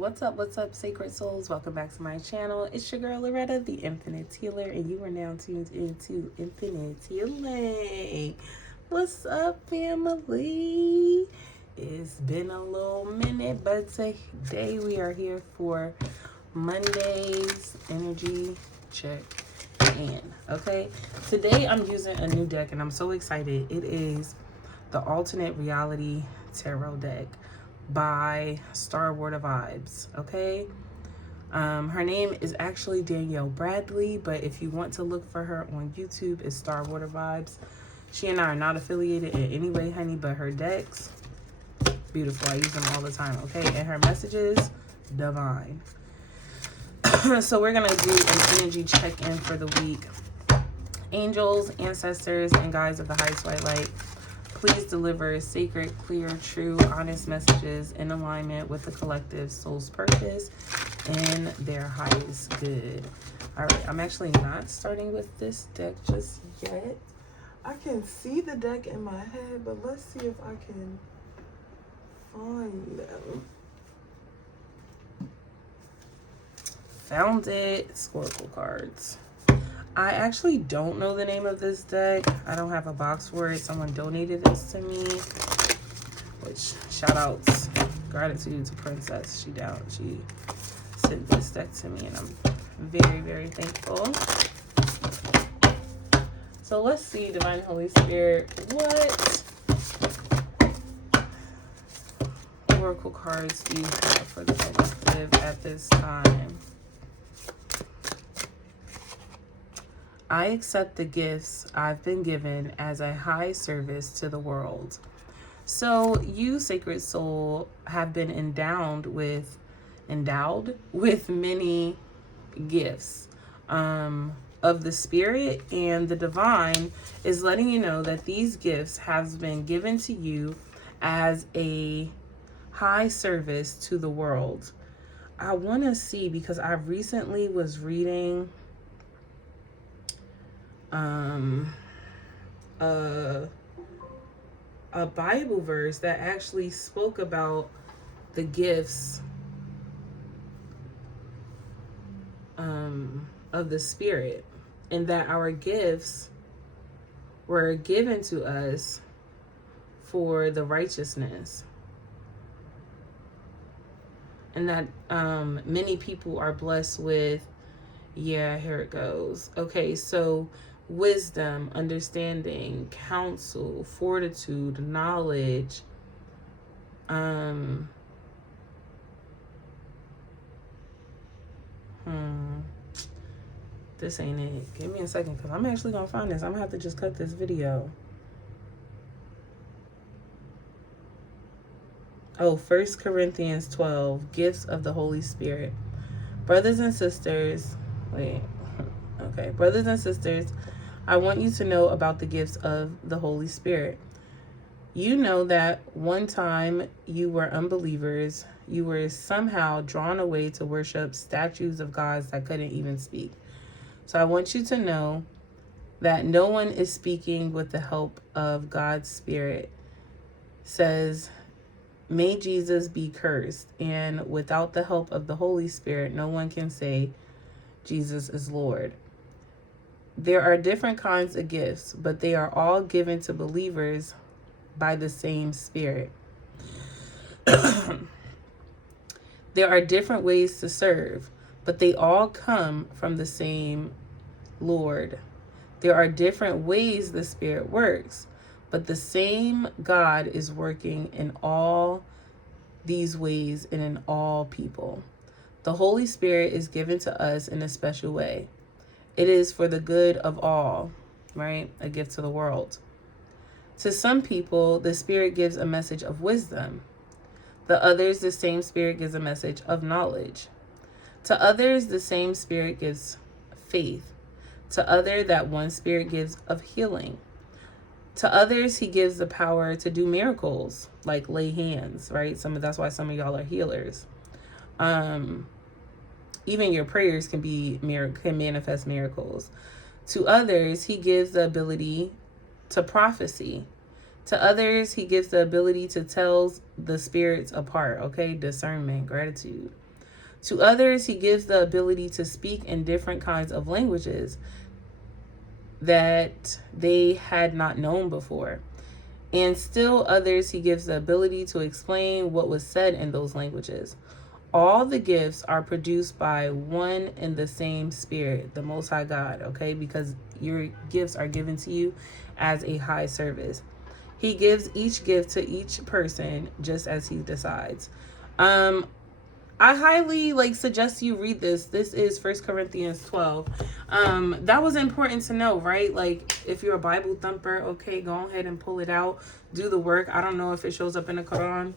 What's up, sacred souls? Welcome back to my channel. It's your girl Loretta, the Infinite Healer, and you are now tuned into Infinite Healing. What's up, family? It's been a little minute, but today we are here for Monday's energy check in. Okay, today I'm using a new deck and I'm so excited. It is the Alternate Reality Tarot deck by Star Water Vibes. Okay, her name is actually Danielle Bradley, but if you want to look for her on YouTube, it's Star Water Vibes. She and I are not affiliated in any way, honey, but her decks, beautiful. I use them all the time. Okay, and her messages, divine. So we're gonna do an energy check-in for the week. Angels, ancestors, and guides of the highest white light, please deliver sacred, clear, true, honest messages in alignment with the collective soul's purpose and their highest good. All right, I'm actually not starting with this deck just yet. I can see the deck in my head, but let's see if I can find them. Found it. Oracle cards. I actually don't know the name of this deck. I don't have a box for it. Someone donated this to me, which shout outs, gratitude to Princess. She sent this deck to me and I'm very, very thankful. So let's see, Divine Holy Spirit, what oracle cards do you have for the collective at this time? I accept the gifts I've been given as a high service to the world. So you, sacred soul, have been endowed with many gifts of the spirit, and the divine is letting you know that these gifts have been given to you as a high service to the world. I want to see, because I recently was reading a Bible verse that actually spoke about the gifts of the spirit, and that our gifts were given to us for the righteousness, and that many people are blessed with, yeah, here it goes. Okay, so wisdom, understanding, counsel, fortitude, knowledge, this ain't it. Give me a second, because I'm actually gonna find this. I'm gonna have to just cut this video. Oh, 1 Corinthians 12, gifts of the Holy Spirit. Brothers and sisters, brothers and sisters, I want you to know about the gifts of the Holy Spirit. You know that one time you were unbelievers. You were somehow drawn away to worship statues of gods that couldn't even speak. So I want you to know that no one is speaking with the help of God's Spirit. Says, may Jesus be cursed. And without the help of the Holy Spirit, no one can say Jesus is Lord. There are different kinds of gifts, but they are all given to believers by the same Spirit. There are different ways to serve, but they all come from the same Lord. There are different ways the Spirit works, but the same God is working in all these ways and in all people. The Holy Spirit is given to us in a special way. It is for the good of all, right? A gift to the world. To some people, the Spirit gives a message of wisdom. To others, the same Spirit gives a message of knowledge. To others, the same Spirit gives faith. To others, that one Spirit gives of healing. To others, he gives the power to do miracles, like lay hands, right? That's why some of y'all are healers. Even your prayers can manifest miracles. To others, he gives the ability to prophecy. To others, he gives the ability to tell the spirits apart, okay? Discernment, gratitude. To others, he gives the ability to speak in different kinds of languages that they had not known before. And still others, he gives the ability to explain what was said in those languages. All the gifts are produced by one and the same Spirit, the Most High God, okay? Because your gifts are given to you as a high service. He gives each gift to each person just as he decides. I highly suggest you read this. This is 1 Corinthians 12. That was important to know, right? Like, if you're a Bible thumper, okay, go ahead and pull it out. Do the work. I don't know if it shows up in the Quran,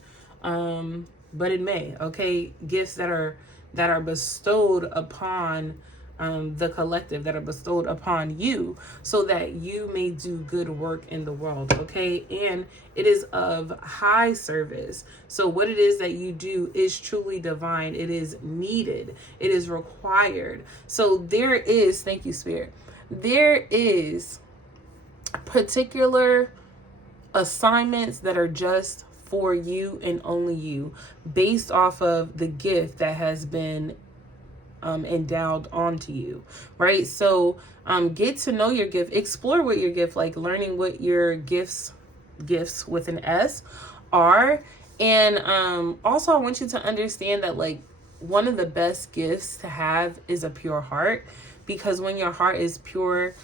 but it may. Okay, gifts that are bestowed upon the collective, that are bestowed upon you, so that you may do good work in the world, okay? And it is of high service. So what it is that you do is truly divine. It is needed. It is required. So there is, thank you, Spirit, there is particular assignments that are just for you and only you, based off of the gift that has been endowed onto you, right? So get to know your gift, explore what your gift, like learning what your gifts with an S are. And also I want you to understand that, like, one of the best gifts to have is a pure heart, because when your heart is pure,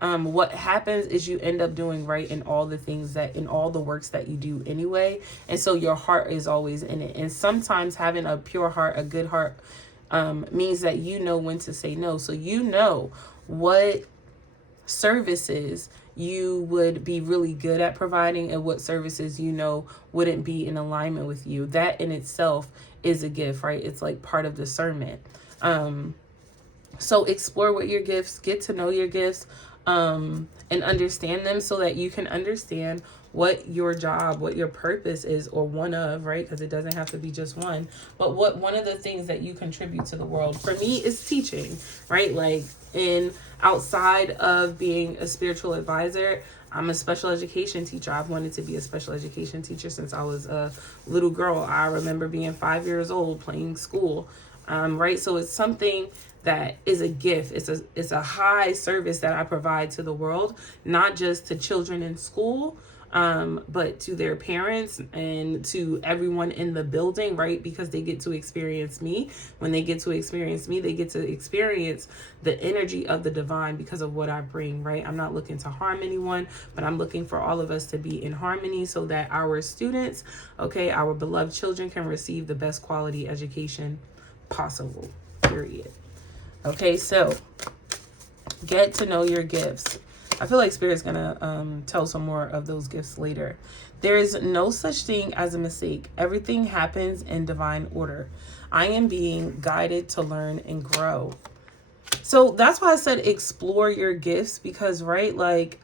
what happens is you end up doing right in all the things in all the works that you do anyway. And so your heart is always in it. And sometimes having a pure heart, a good heart, means that you know when to say no. So you know what services you would be really good at providing and what services you know wouldn't be in alignment with you. That in itself is a gift, right? It's like part of discernment. So explore what your gifts, get to know your gifts, and understand them, so that you can understand what your job, what your purpose is, or one of, right? Because it doesn't have to be just one, but what one of the things that you contribute to the world. For me, is teaching, right? Like, outside of being a spiritual advisor, I'm a special education teacher. I've wanted to be a special education teacher since I was a little girl. I remember being 5 years old playing school, right? So it's something that is a gift. It's a high service that I provide to the world, not just to children in school, but to their parents and to everyone in the building, right? Because they get to experience me. When they get to experience me, they get to experience the energy of the divine because of what I bring, right? I'm not looking to harm anyone, but I'm looking for all of us to be in harmony, so that our students, okay, our beloved children, can receive the best quality education possible, period. Okay, so get to know your gifts. I feel like Spirit's gonna tell some more of those gifts later. There is no such thing as a mistake. Everything happens in divine order. I am being guided to learn and grow. So that's why I said explore your gifts, because, right, like,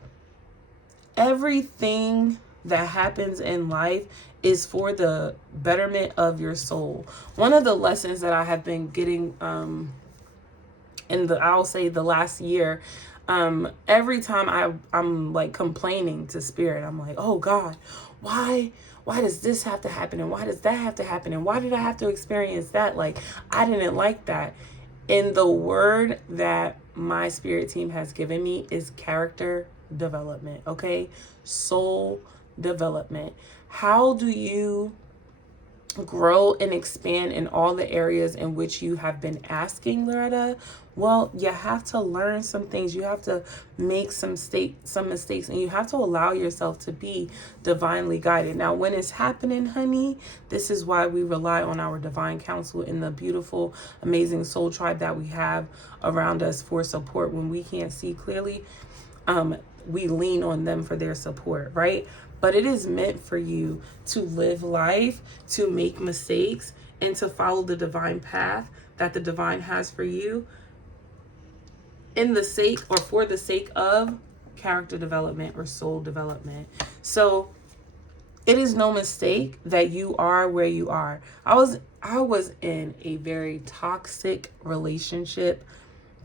everything that happens in life is for the betterment of your soul. One of the lessons that I have been getting I'll say the last year, every time I'm like complaining to Spirit, I'm like, oh God, why does this have to happen? And why does that have to happen? And why did I have to experience that? Like, I didn't like that. And the word that my spirit team has given me is character development, okay? Soul development. How do you grow and expand in all the areas in which you have been asking, Loretta? Well, you have to learn some things. You have to make some mistakes, and you have to allow yourself to be divinely guided. Now, when it's happening, honey, this is why we rely on our divine counsel and the beautiful, amazing soul tribe that we have around us for support. When we can't see clearly, we lean on them for their support, right? But it is meant for you to live life, to make mistakes, and to follow the divine path that the divine has for you, in the sake or for the sake of character development or soul development. So it is no mistake that you are where you are. I was in a very toxic relationship,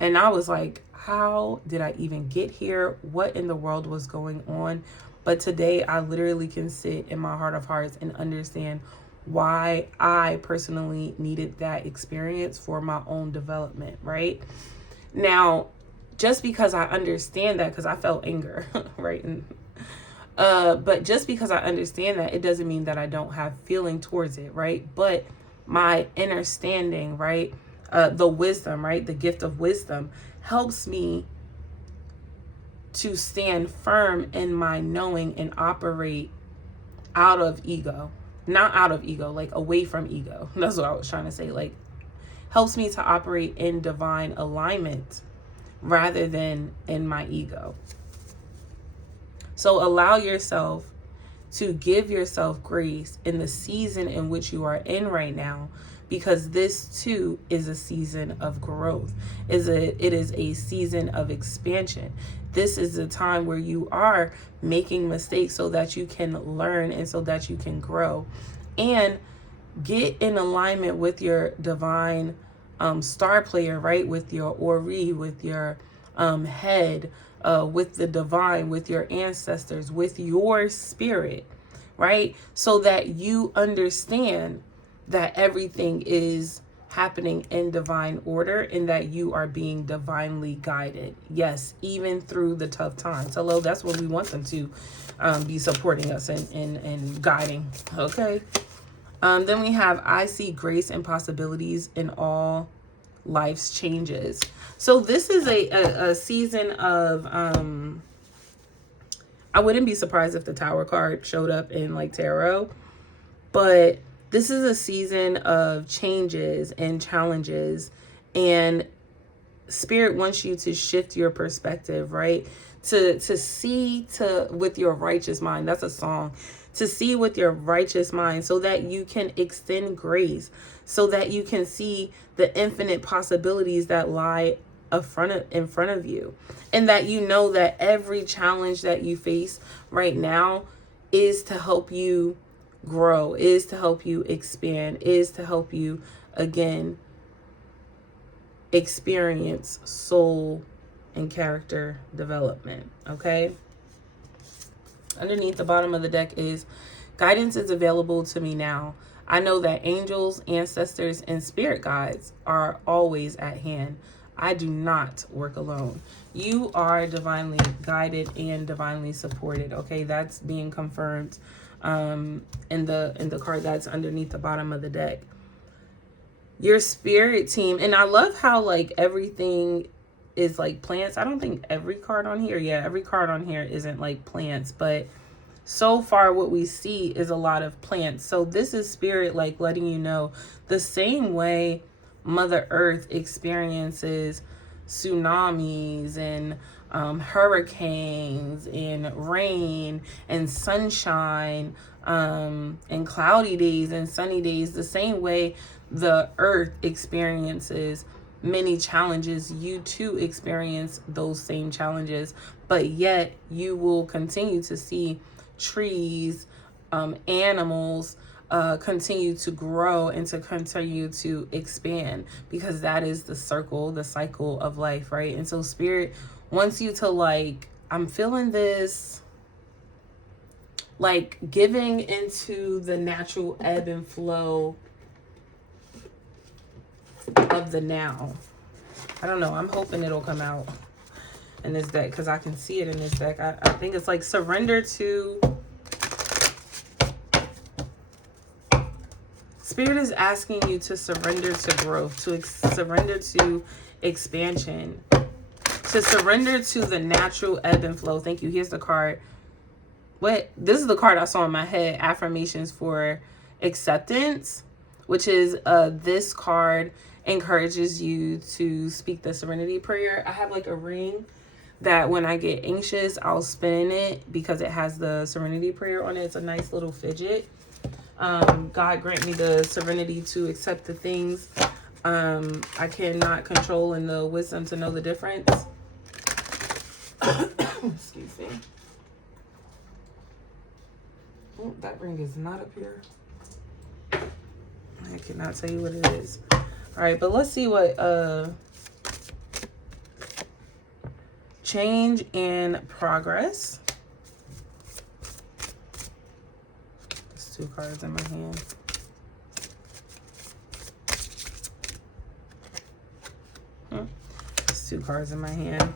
and I was like, how did I even get here? What in the world was going on? But today I literally can sit in my heart of hearts and understand why I personally needed that experience for my own development, right? Now, just because I understand that, because I felt anger, right? But just because I understand that, it doesn't mean that I don't have feeling towards it, right? But my understanding, right? The wisdom, right? The gift of wisdom helps me to stand firm in my knowing and operate out of ego. Not out of ego, like away from ego. That's what I was trying to say. Like, helps me to operate in divine alignment rather than in my ego. So allow yourself to give yourself grace in the season in which you are in right now, because this too is a season of growth. It is a season of expansion. This is a time where you are making mistakes so that you can learn and so that you can grow. And get in alignment with your divine star player, right? With your Ori, with your head, with the divine, with your ancestors, with your spirit, right? So that you understand that everything is happening in divine order and that you are being divinely guided. Yes, even through the tough times. Hello, that's what we want them to be supporting us and guiding. Okay. Then we have, I see grace and possibilities in all life's changes. So this is a season of, I wouldn't be surprised if the Tower card showed up in like tarot, but this is a season of changes and challenges, and Spirit wants you to shift your perspective, right? To see with your righteous mind. That's a song. To see with your righteous mind so that you can extend grace, so that you can see the infinite possibilities that lie in front of you, and that you know that every challenge that you face right now is to help you grow, is to help you expand, is to help you again experience soul and character development. Okay. Underneath the bottom of the deck is, guidance is available to me now. I know that angels, ancestors, and spirit guides are always at hand. I do not work alone. You are divinely guided and divinely supported. Okay, that's being confirmed in the card that's underneath the bottom of the deck. Your spirit team, and I love how like everything is like plants. I don't think every card on here, every card on here isn't like plants, but so far what we see is a lot of plants. So this is spirit like letting you know, the same way Mother Earth experiences tsunamis and hurricanes and rain and sunshine and cloudy days and sunny days, the same way the earth experiences many challenges, you too experience those same challenges, but yet you will continue to see trees, animals continue to grow and to continue to expand, because that is the cycle of life, right? And so Spirit wants you to like, I'm feeling this, like giving into the natural ebb and flow of the now. I don't know. I'm hoping it'll come out in this deck because I can see it in this deck. I think it's like surrender to... Spirit is asking you to surrender to growth, to surrender to expansion, to surrender to the natural ebb and flow. Thank you. Here's the card. This is the card I saw in my head. Affirmations for acceptance, which is this card encourages you to speak the serenity prayer. I have like a ring that when I get anxious, I'll spin it because it has the serenity prayer on it. It's a nice little fidget. God grant me the serenity to accept the things I cannot control and the wisdom to know the difference. Excuse me. Oh, that ring is not up here. I cannot tell you what it is. All right, but let's see what change and progress. There's 2 cards in my hand. last two cards in my hand.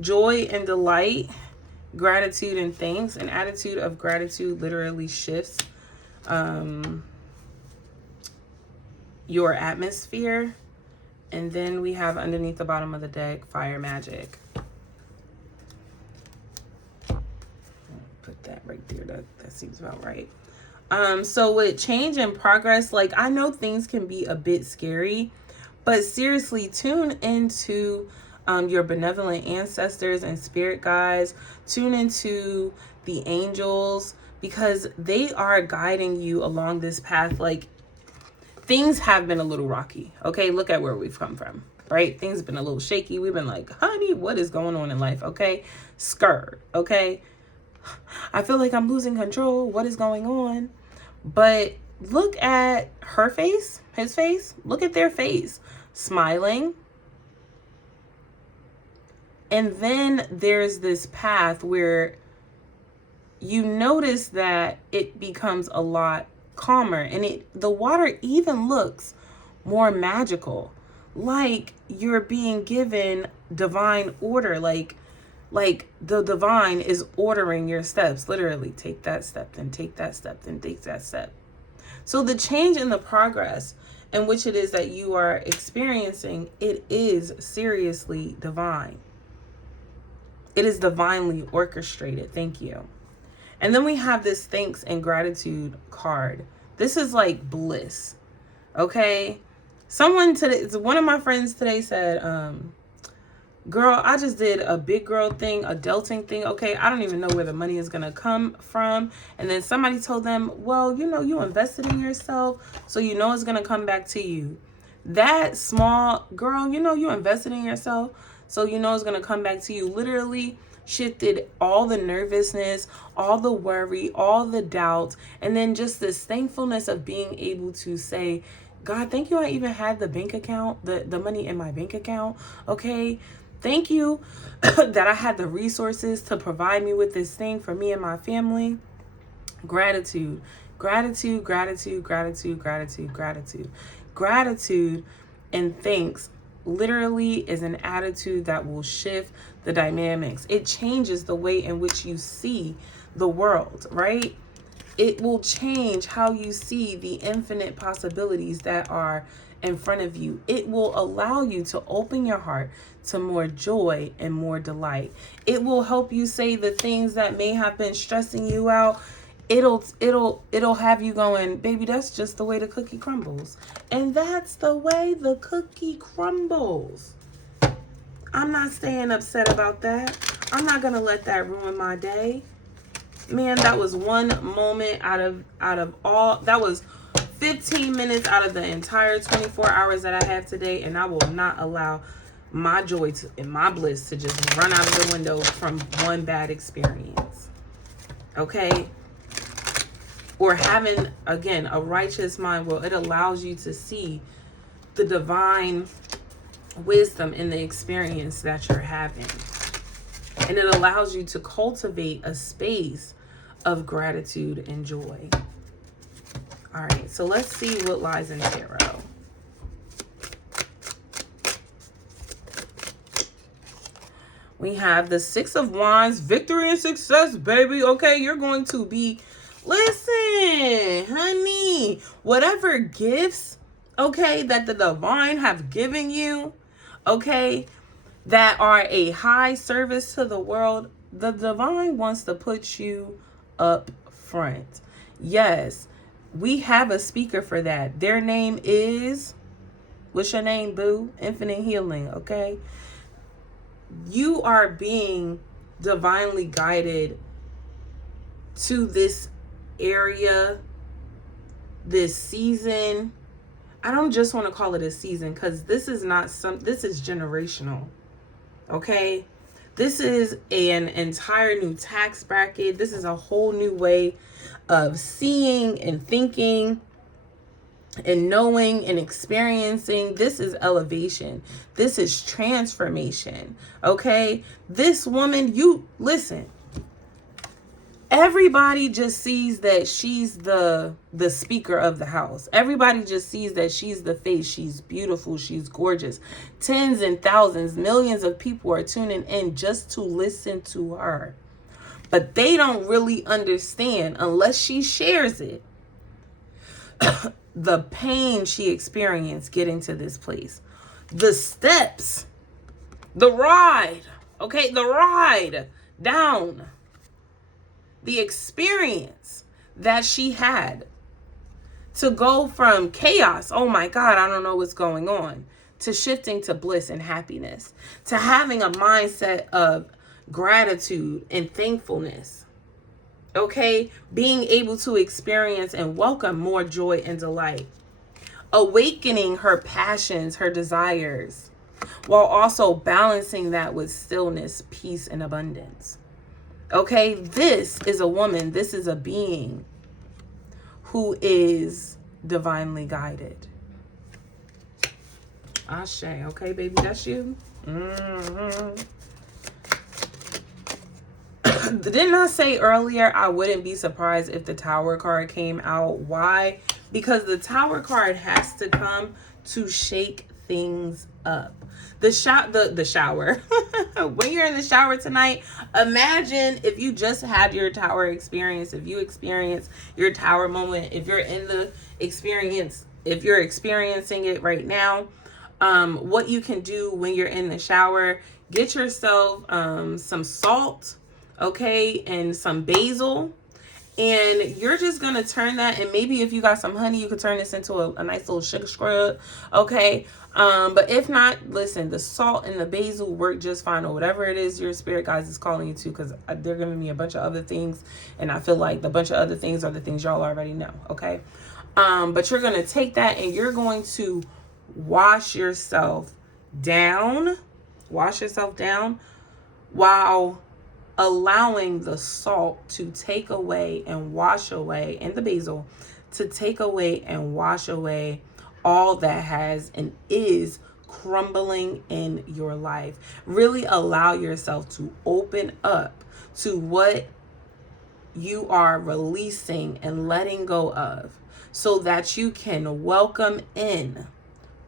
Joy and delight, gratitude and thanks. An attitude of gratitude literally shifts your atmosphere. And then we have underneath the bottom of the deck, fire magic. Put that right there. That seems about right. So with change and progress, like, I know things can be a bit scary, but seriously, tune into your benevolent ancestors and spirit guides. Tune into the angels, because they are guiding you along this path. Like, things have been a little rocky. Okay, look at where we've come from, right? Things have been a little shaky. We've been like, honey, what is going on in life? Okay, scared. Okay, I feel like I'm losing control. What is going on? But look at her face, his face. Look at their face, smiling. And then there's this path where you notice that it becomes a lot calmer, and the water even looks more magical, like you're being given divine order, like the divine is ordering your steps. Literally, take that step, then take that step, then take that step. So the change in the progress in which it is that you are experiencing, it is seriously divine. It is divinely orchestrated. Thank you. And then we have this thanks and gratitude card. This is like bliss. Okay. Someone today, one of my friends today said, girl, I just did a big girl thing, adulting thing. Okay, I don't even know where the money is going to come from. And then somebody told them, well, you know, you invested in yourself, so you know it's going to come back to you. That small girl, you know, you invested in yourself, so you know it's going to come back to you. Literally shifted all the nervousness, all the worry, all the doubt, and then just this thankfulness of being able to say, God, thank you I even had the bank account, the money in my bank account. Okay. Thank you that I had the resources to provide me with this thing for me and my family. Gratitude, gratitude, gratitude, gratitude, gratitude, gratitude. Gratitude and thanks literally is an attitude that will shift the dynamics. It changes the way in which you see the world, right? It will change how you see the infinite possibilities that are in front of you. It will allow you to open your heart to more joy and more delight. It will help you say the things that may have been stressing you out. It'll have you going, baby, that's just the way the cookie crumbles. And that's the way the cookie crumbles. I'm not staying upset about that. I'm not gonna let that ruin my day. Man, that was one moment out of all, that was 15 minutes out of the entire 24 hours that I have today, and I will not allow my joy and my bliss to just run out of the window from one bad experience. Okay? Or having, again, a righteous mind, well, it allows you to see the divine wisdom in the experience that you're having. And it allows you to cultivate a space of gratitude and joy. All right, so let's see what lies in tarot. We have the Six of Wands, victory and success, baby. Okay, you're going to be, listen, honey, whatever gifts, okay, that the divine have given you, okay, that are a high service to the world, the divine wants to put you up front. Yes, we have a speaker for that. Their name is, what's your name, boo? Infinite Healing, okay? You are being divinely guided to this area, this season. I don't just want to call it a season, because this is not this is generational. Okay? This is an entire new tax bracket. This is a whole new way of seeing and thinking and knowing and experiencing. This is elevation. This is transformation. Okay? This woman, you listen. Everybody just sees that she's the speaker of the house. Everybody just sees that she's the face. She's beautiful. She's gorgeous. Tens and thousands, millions of people are tuning in just to listen to her. But they don't really understand, unless she shares it, the pain she experienced getting to this place. The steps, the ride, okay? The ride down. The experience that she had to go from chaos, oh my God, I don't know what's going on, to shifting to bliss and happiness, to having a mindset of gratitude and thankfulness, okay? Being able to experience and welcome more joy and delight, awakening her passions, her desires, while also balancing that with stillness, peace, and abundance. Okay, this is a woman, this is a being who is divinely guided. Ashe, okay, baby, that's you. Didn't I say earlier I wouldn't be surprised if the Tower card came out? Why? Because the Tower card has to come to shake things up. The shower. When you're in the shower tonight, imagine if you just had your Tower experience, if you experience your Tower moment, if you're in the experience, if you're experiencing it right now, what you can do when you're in the shower, get yourself some salt, okay, and some basil. And you're just going to turn that, and maybe if you got some honey, you could turn this into a nice little sugar scrub, okay? But if not, listen, the salt and the basil work just fine, or whatever it is your spirit guides is calling you to, because they're giving me a bunch of other things, and I feel like the bunch of other things are the things y'all already know, okay? But you're going to take that, and you're going to wash yourself down while allowing the salt to take away and wash away, and the basil to take away and wash away all that has and is crumbling in your life. Really allow yourself to open up to what you are releasing and letting go of, so that you can welcome in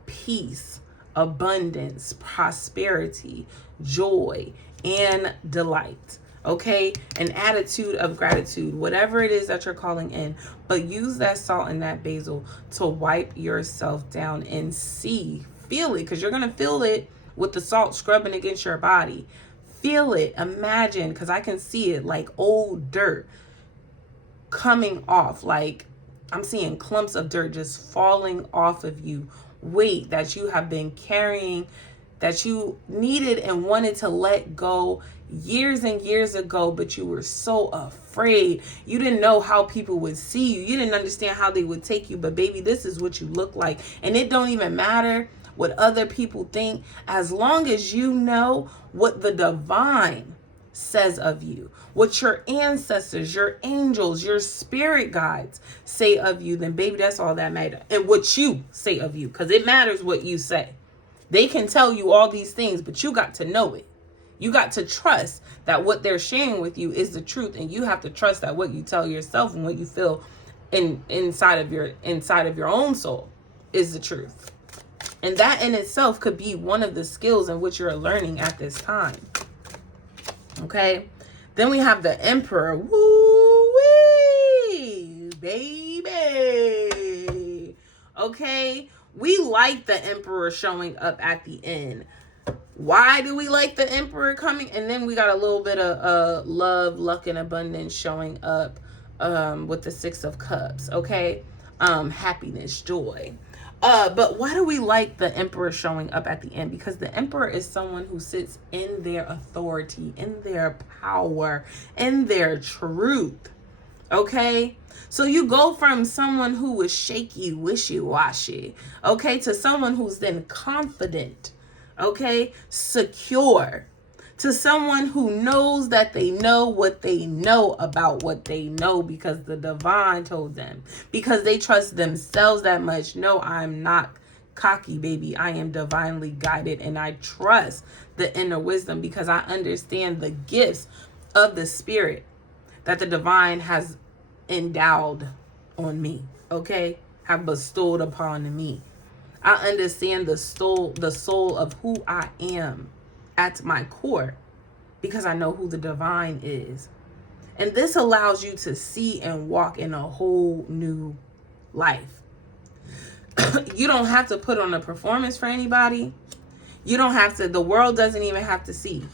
peace, abundance, prosperity, joy, and delight. Okay, an attitude of gratitude, whatever it is that you're calling in, but use that salt and that basil to wipe yourself down and feel it, because you're going to feel it with the salt scrubbing against your body. Feel it, imagine, because I can see it like old dirt coming off, like I'm seeing clumps of dirt just falling off of you, weight that you have been carrying, that you needed and wanted to let go years and years ago, but you were so afraid. You didn't know how people would see you. You didn't understand how they would take you. But baby, this is what you look like. And it don't even matter what other people think, as long as you know what the divine says of you, what your ancestors, your angels, your spirit guides say of you, then baby, that's all that matters. And what you say of you, because it matters what you say. They can tell you all these things, but you got to know it. You got to trust that what they're sharing with you is the truth, and you have to trust that what you tell yourself and what you feel inside of your own soul is the truth. And that in itself could be one of the skills in which you're learning at this time. Okay? Then we have the Emperor. Woo-wee, baby. Okay? We like the Emperor showing up at the end. Why do we like the Emperor coming? And then we got a little bit of love, luck, and abundance showing up with the Six of Cups. Okay? Happiness, joy. But why do we like the Emperor showing up at the end? Because the Emperor is someone who sits in their authority, in their power, in their truth. Okay? So you go from someone who was shaky, wishy-washy, okay, to someone who's then confident, okay, secure, to someone who knows that they know what they know about what they know, because the divine told them, because they trust themselves that much. No, I'm not cocky, baby. I am divinely guided, and I trust the inner wisdom, because I understand the gifts of the spirit that the divine has endowed on me, okay? Have bestowed upon me. I understand the soul of who I am at my core because I know who the divine is. And this allows you to see and walk in a whole new life. You don't have to put on a performance for anybody. You don't have to, the world doesn't even have to see.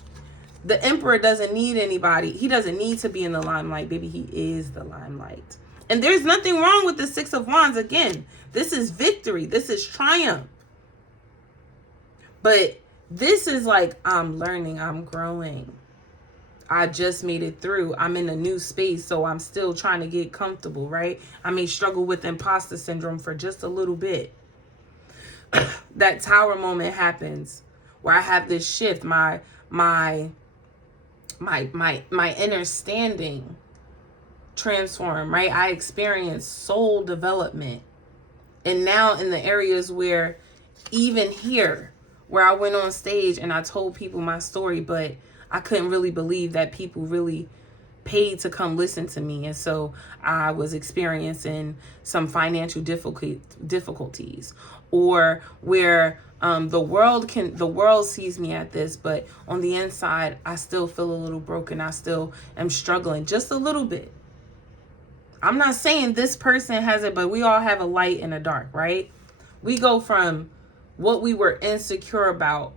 The emperor doesn't need anybody. He doesn't need to be in the limelight, baby. He is the limelight. And there's nothing wrong with the Six of Wands. Again, this is victory. This is triumph. But this is like, I'm learning, I'm growing. I just made it through. I'm in a new space, so I'm still trying to get comfortable, right? I may struggle with imposter syndrome for just a little bit. That tower moment happens where I have this shift, my inner standing transform, right? I experience soul development. And now in the areas where, even here, where I went on stage and I told people my story, but I couldn't really believe that people really paid to come listen to me. And so I was experiencing some financial difficulties, or where the world sees me at this, but on the inside, I still feel a little broken. I still am struggling just a little bit. I'm not saying this person has it, but we all have a light and a dark, right? We go from what we were insecure about,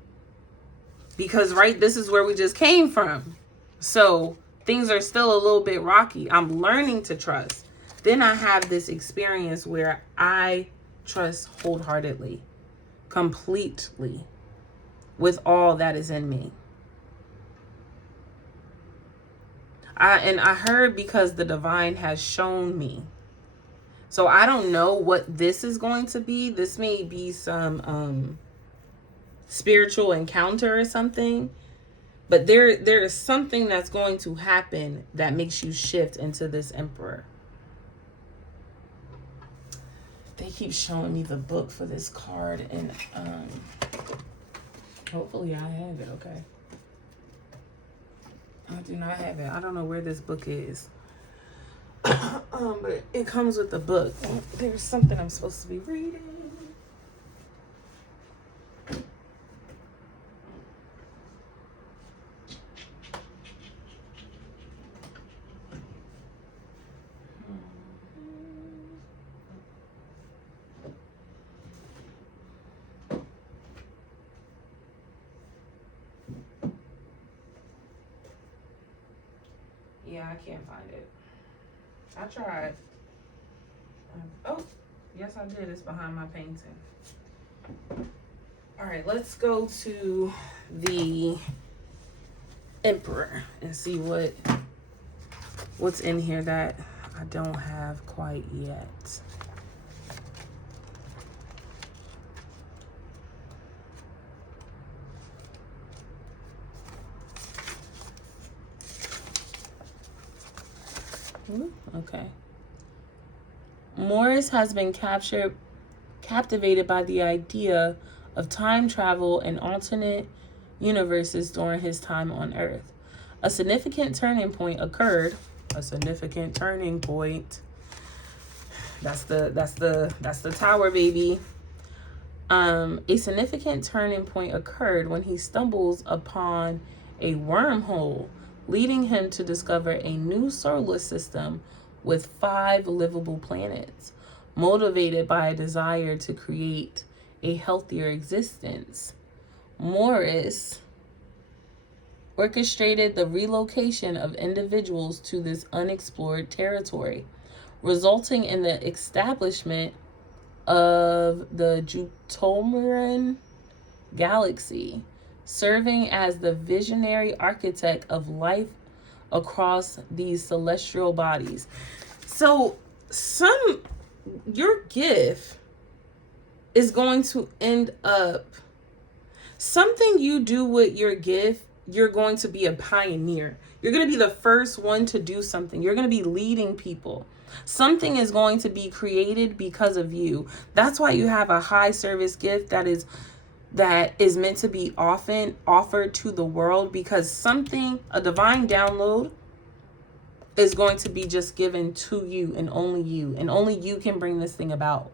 because, right, this is where we just came from. So things are still a little bit rocky. I'm learning to trust. Then I have this experience where I trust wholeheartedly, completely, with all that is in me. I heard because the divine has shown me. So I don't know what this is going to be. This may be some spiritual encounter or something. But there is something that's going to happen that makes you shift into this emperor. They keep showing me the book for this card, and hopefully I have it, okay? I do not have it. I don't know where this book is. But it comes with the book. There's something I'm supposed to be reading. Yeah, I can't find it. I tried. Oh, yes, I did. It's behind my painting. All right, let's go to the Emperor and see what's in here that I don't have quite yet. Okay. Morris has been captivated by the idea of time travel and alternate universes during his time on Earth. A significant turning point occurred. A significant turning point. That's the tower, baby. A significant turning point occurred when he stumbles upon a wormhole, leading him to discover a new solar system with 5 livable planets, motivated by a desire to create a healthier existence. Morris orchestrated the relocation of individuals to this unexplored territory, resulting in the establishment of the Jutomeran galaxy, serving as the visionary architect of life across these celestial bodies. So your gift is going to end up, something you do with your gift, you're going to be a pioneer. You're going to be the first one to do something. You're going to be leading people. Something is going to be created because of you. That's why you have a high service gift that is meant to be often offered to the world, because something, a divine download, is going to be just given to you, and only you can bring this thing about.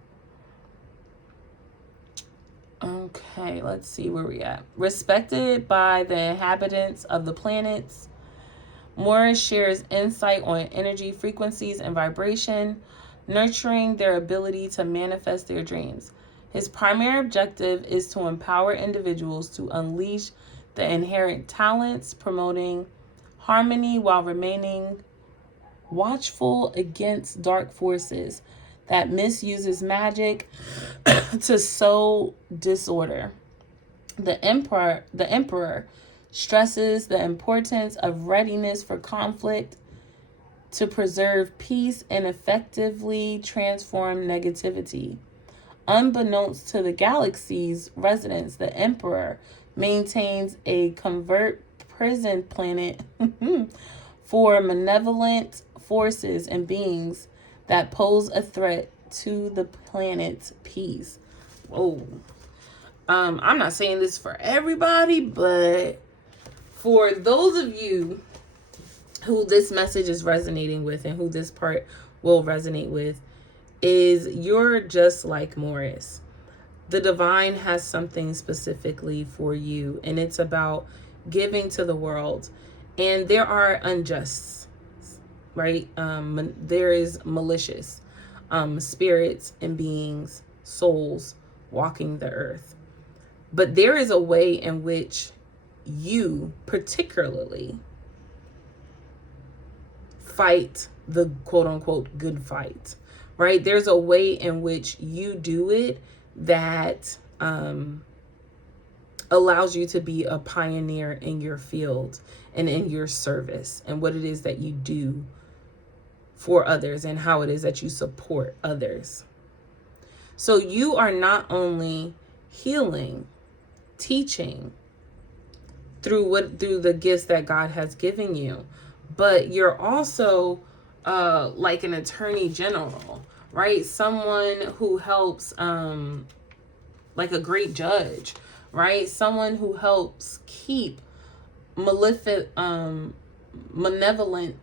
Okay, let's see where we at. Respected by the inhabitants of the planets, Morris shares insight on energy frequencies and vibration, nurturing their ability to manifest their dreams. His primary objective is to empower individuals to unleash the inherent talents, promoting harmony while remaining watchful against dark forces that misuses magic to sow disorder. The emperor stresses the importance of readiness for conflict to preserve peace and effectively transform negativity. Unbeknownst to the galaxy's residents, the emperor maintains a covert prison planet for malevolent forces and beings that pose a threat to the planet's peace. Whoa. I'm not saying this for everybody, but for those of you who this message is resonating with and who this part will resonate with, is you're just like Morris. The divine has something specifically for you, and it's about giving to the world. And there are unjust, right? There is malicious spirits and beings, souls walking the earth. But there is a way in which you particularly fight the quote unquote good fight, right? There's a way in which you do it that allows you to be a pioneer in your field and in your service and what it is that you do for others and how it is that you support others. So you are not only healing, teaching through the gifts that God has given you, but you're also like an attorney general, right? Someone who helps, like a great judge, right? Someone who helps keep malevolent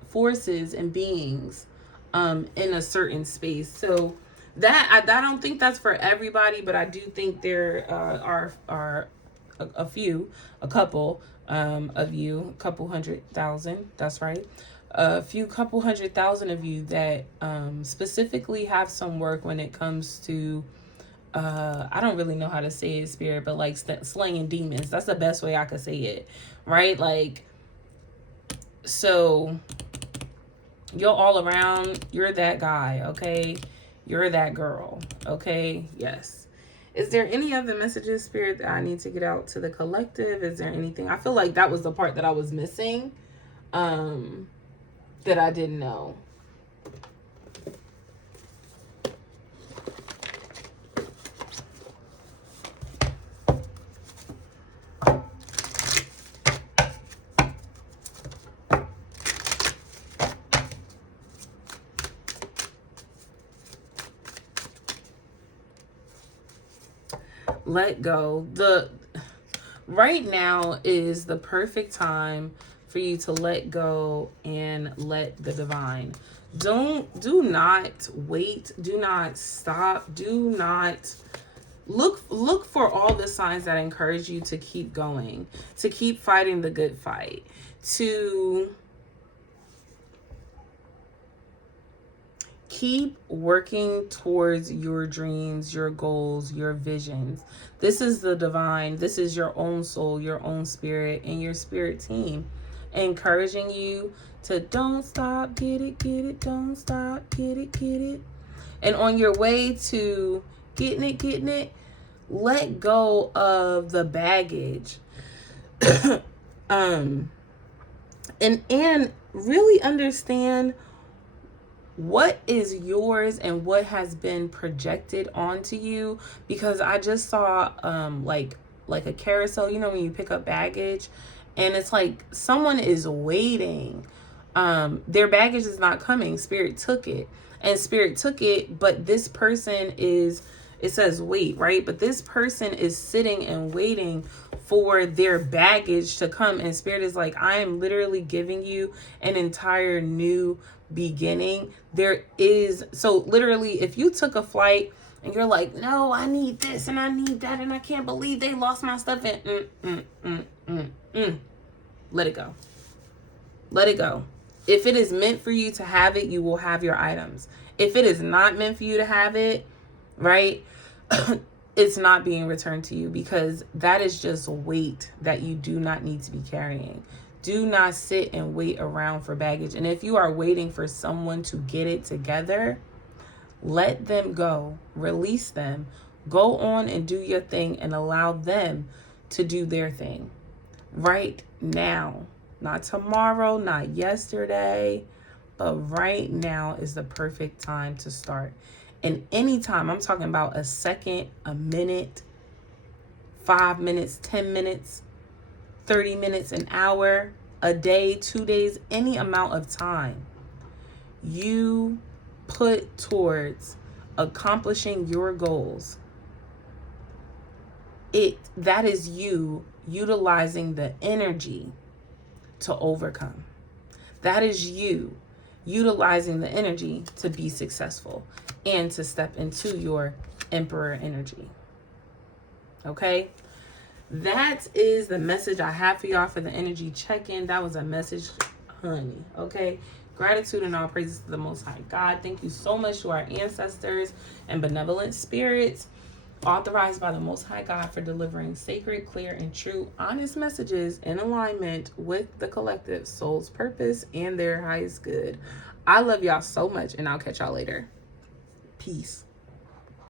forces and beings in a certain space. So that I don't think that's for everybody, but I do think there are a couple of you, a couple 100,000, that's right, couple 100,000 of you that specifically have some work when it comes to I don't really know how to say it, spirit, but like slaying demons. That's the best way I could say it, right? Like, so you're all around, you're that guy, okay? You're that girl, okay? Yes. Is there any other messages, spirit, that I need to get out to the collective? Is there anything? I feel like that was the part that I was missing, that I didn't know. Let go. Right now is the perfect time for you to let go and let the divine. Do not wait. Do not stop. Do not look for all the signs that encourage you to keep going, to keep fighting the good fight, to keep working towards your dreams, your goals, your visions. This is the divine. This is your own soul, your own spirit, and your spirit team encouraging you to don't stop, get it, don't stop, get it. And on your way to getting it, let go of the baggage. And really understand what is yours and what has been projected onto you, because I just saw like a carousel, you know, when you pick up baggage and it's like someone is waiting, their baggage is not coming, spirit took it, but this person is, it says wait, right? But this person is sitting and waiting for their baggage to come. And Spirit is like, I am literally giving you an entire new beginning. So literally, if you took a flight and you're like, no, I need this and I need that and I can't believe they lost my stuff, and let it go. Let it go. If it is meant for you to have it, you will have your items. If it is not meant for you to have it, right, it's not being returned to you, because that is just weight that you do not need to be carrying. Do not sit and wait around for baggage. And if you are waiting for someone to get it together, let them go. Release them. Go on and do your thing and allow them to do their thing right now. Not tomorrow, not yesterday, but right now is the perfect time to start. And anytime, I'm talking about a second, a minute, 5 minutes, 10 minutes, 30 minutes, an hour, a day, 2 days, any amount of time you put towards accomplishing your goals, that is you utilizing the energy to overcome. That is you utilizing the energy to be successful and to step into your emperor energy. Okay? That is the message I have for y'all for the energy check-in. That was a message, honey. Okay? Gratitude and all praises to the Most High God. Thank you so much to our ancestors and benevolent spirits, authorized by the Most High God, for delivering sacred, clear, and true, honest messages in alignment with the collective soul's purpose and their highest good. I love y'all so much, and I'll catch y'all later. Peace.